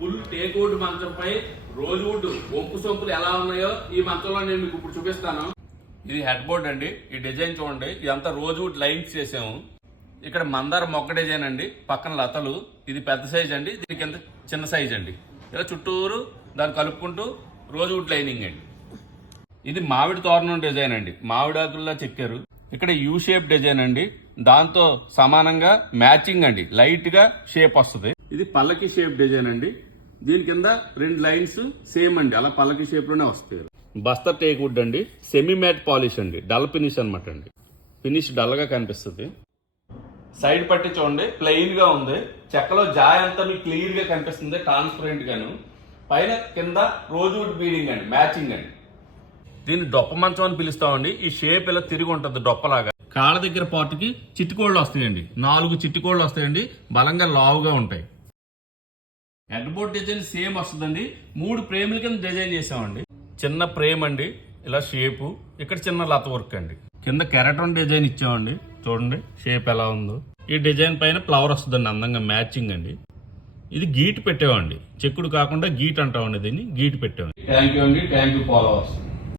Full teakwood మంచంపై rosewood వంపు సొంపులు ఎలా ఉన్నాయో ఈ మంచంలో నేను మీకు ఇప్పుడు చూపిస్తాను. ఇది హెడ్ బోర్డ్ అండి. ఈ డిజైన్ చూడండి, ఇదంతా రోజ్వుడ్ లైన్స్ చేసాము. ఇక్కడ మందార మొక్క డిజైన్ అండి, పక్కన లతలు. ఇది పెద్ద సైజ్ అండి, దీని కింద చిన్న సైజ్ అండి. ఇలా చుట్టూరు దాన్ని కలుపుకుంటూ రోజ్వుడ్ లైనింగ్ అండి. ఇది మామిడి తోరణం డిజైన్ అండి, మామిడి ఆకుల్లా చెక్కారు. ఇక్కడ యూ షేప్ డిజైన్ అండి, దాంతో సమానంగా మ్యాచింగ్ అండి, లైట్ గా షేప్ వస్తుంది. ఇది పల్లకి షేప్ డిజైన్ అండి, దీని కింద 2 లైన్స్ సేమ్ అండి, అలా పల్లకి షేప్ లోనే వస్తాయి. బస్తర్ టేక్ వుడ్ అండి, సెమీ మ్యాట్ పాలిష్ అండి, డల్ ఫినిష్ అనమాట అండి. ఫినిష్ డల్ గా కనిపిస్తుంది. సైడ్ పట్టి చూడండి, ప్లెయిన్ గా ఉంది. చెక్కలో జాయ్ అంతా మీకు క్లియర్ గా కనిపిస్తుంది, ట్రాన్స్పరెంట్ గాను. పైన కింద రోజ్వుడ్ బీడింగ్ అండి, మ్యాచింగ్ అండి. దీన్ని డొప్ప మంచం అని పిలుస్తామండి. ఈ షేప్ ఇలా తిరిగి ఉంటుంది డొప్పలాగా. కాళ్ళ దగ్గర పాటుకి చిట్టుకోళ్ళు వస్తాయండి, 4 చిట్టుకోళ్ళు వస్తాయండి, బలంగా లావుగా ఉంటాయి. హెడ్ బోర్డ్ డిజైన్ సేమ్ వస్తుందండి. 3 ఫ్రేముల కింద డిజైన్ చేసామండి. చిన్న ఫ్రేమ్ అండి, ఇలా షేపు. ఇక్కడ చిన్న లత వర్క్ అండి. కింద కెరటన్ డిజైన్ ఇచ్చామండి, చూడండి షేప్ ఎలా ఉందో. ఈ డిజైన్ పైన ఫ్లవర్ వస్తుందండి, అందంగా మ్యాచింగ్ అండి. ఇది గీట్ పెట్టామండి, చెక్కుడు కాకుండా గీట్ అంటామండి, దీన్ని గీట్ పెట్టామండి. థ్యాంక్ యూ అండి, థ్యాంక్ యూ ఫాలోవర్స్.